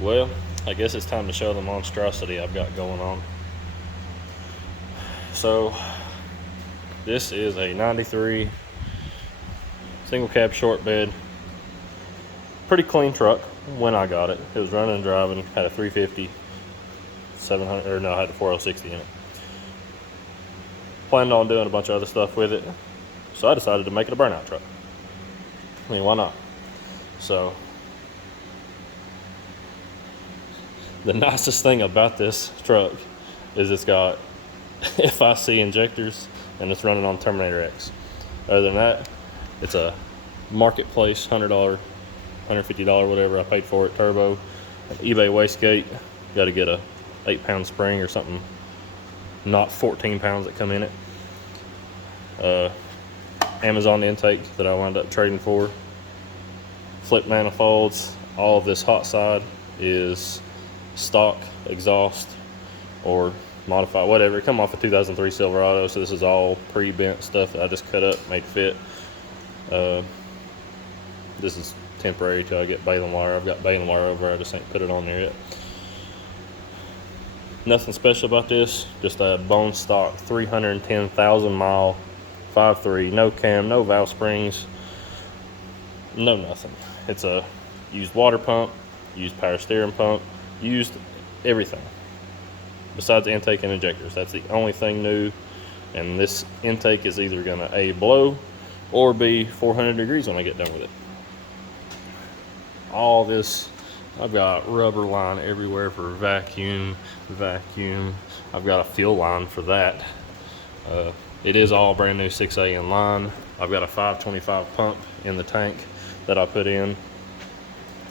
Well, I guess it's time to show the monstrosity I've got going on. So, this is a 93 single cab short bed. Pretty clean truck when I got it. It was running and driving, had a 350, 700, or no, I had a 4060 in it. Planned on doing a bunch of other stuff with it, so I decided to make it a burnout truck. I mean, why not? So, the nicest thing about this truck is it's got FIC injectors and it's running on Terminator X. Other than that, it's a marketplace $100, $150, whatever I paid for it, turbo, an eBay wastegate. Got to get a 8-pound spring or something, not 14 pounds that come in it. Amazon intake that I wound up trading for. Flip manifolds. All of this hot side is stock exhaust or modified, whatever. It come off a 2003 Silverado, so this is all pre-bent stuff that I just cut up, made fit. This is temporary till I get baling wire. I've got baling wire over, I just ain't put it on there yet. Nothing special about this, just a bone stock 310,000 mile 5.3, no cam, no valve springs, no nothing. It's a used water pump, used power steering pump, used everything besides the intake and injectors. That's the only thing new, and this intake is either gonna A, blow, or B, 400 degrees when I get done with it. All this, I've got rubber line everywhere for vacuum. I've got a fuel line for that. It is all brand new 6A in line. I've got a 525 pump in the tank that I put in.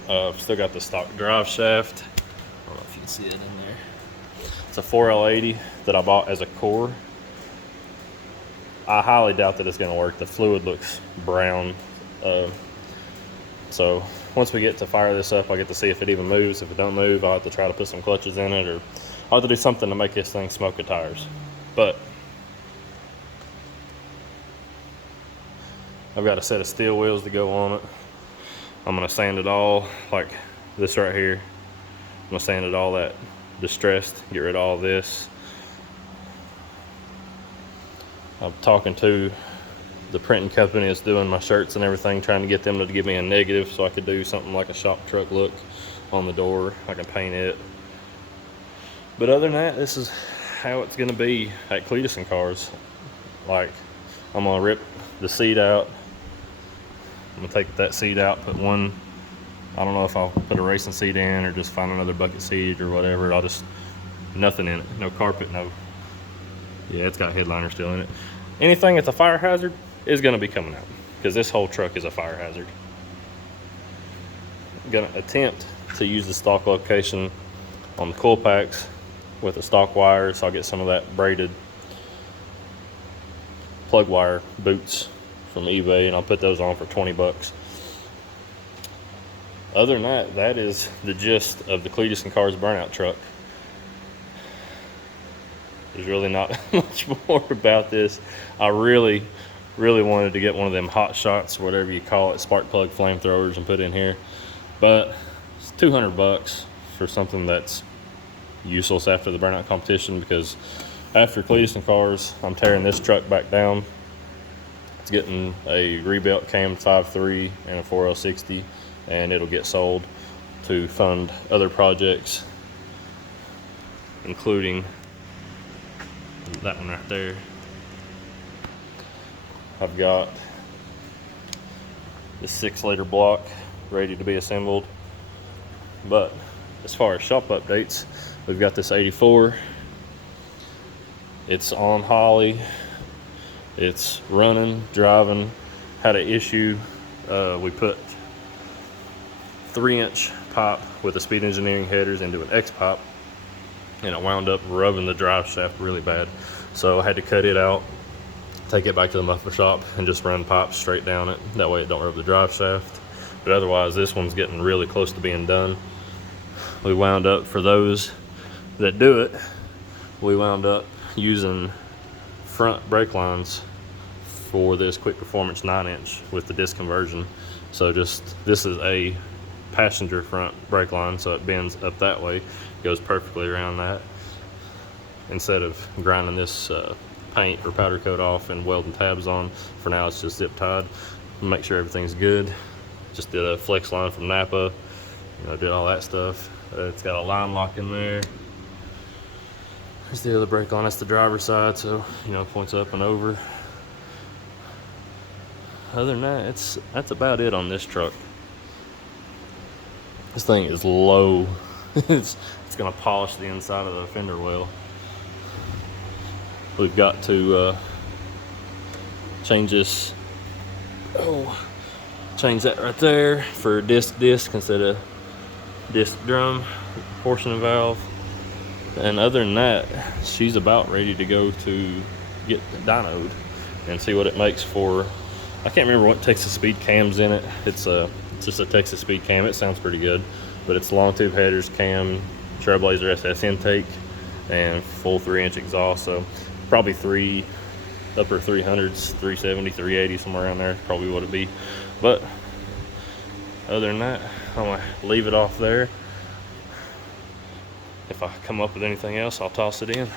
I've still got the stock drive shaft. I don't know if you can see it in there. It's a 4L80 that I bought as a core. I highly doubt that it's going to work. The fluid looks brown. So once we get to fire this up, I get to see if it even moves. If it don't move, I'll have to try to put some clutches in it, or I'll have to do something to make this thing smoke the tires. But I've got a set of steel wheels to go on it. I'm going to sand it all like this right here. I'm going to sand it all that distressed, get rid of all this. I'm talking to the printing company that's doing my shirts and everything, trying to get them to give me a negative so I could do something like a shop truck look on the door. I can paint it. But other than that, this is how it's going to be at Cleetus and Cars. Like, I'm going to rip the seat out. I'm going to take that seat out, put one, I don't know if I'll put a racing seat in or just find another bucket seat or whatever. I'll just, nothing in it. No carpet, no. Yeah, it's got headliner still in it. Anything that's a fire hazard is going to be coming out, because this whole truck is a fire hazard. I'm going to attempt to use the stock location on the coil packs with the stock wires. So I'll get some of that braided plug wire boots from eBay, and I'll put those on for 20 bucks. Other than that, that is the gist of the Cleetus and Cars burnout truck. There's really not much more about this. I really wanted to get one of them hot shots, whatever you call it, spark plug flamethrowers, and put in here. But it's 200 bucks for something that's useless after the burnout competition, because after Cleetus and Cars, I'm tearing this truck back down. It's getting a rebuilt cam 5.3 and a 4L60, and it'll get sold to fund other projects, including that one right there. I've got the 6-liter block ready to be assembled. But as far as shop updates, we've got this 84. It's on Holly. It's running, driving. Had an issue. We put 3-inch pipe with the Speed Engineering headers into an X pipe, and it wound up rubbing the drive shaft really bad. So I had to cut it out, take it back to the muffler shop, and just run pipes straight down it. That way it don't rub the drive shaft. But otherwise, this one's getting really close to being done. We wound up, for those that do it, we wound up using front brake lines for this quick performance 9-inch with the disc conversion. So just, this is a passenger front brake line, so it bends up that way, goes perfectly around that. Instead of grinding this paint or powder coat off and welding tabs on, for now it's just zip tied. Make sure everything's good. Just did a flex line from Napa, did all that stuff. It's got a line lock in there. There's the other brake line, that's the driver's side, so points up and over. Other than that, that's about it on this truck. This thing is low. it's gonna polish the inside of the fender well. We've got to change this. Change that right there for disc instead of disc drum portion valve. And other than that, she's about ready to go to get dynoed and see what it makes for. I can't remember what Texas speed cam's in it. It's just a Texas speed cam. It sounds pretty good, but it's long tube headers, cam, Trailblazer SS intake, and full 3-inch exhaust. So probably upper 300s, 370, 380, somewhere around there, probably what it'd be. But other than that, I'm gonna leave it off there. If I come up with anything else, I'll toss it in.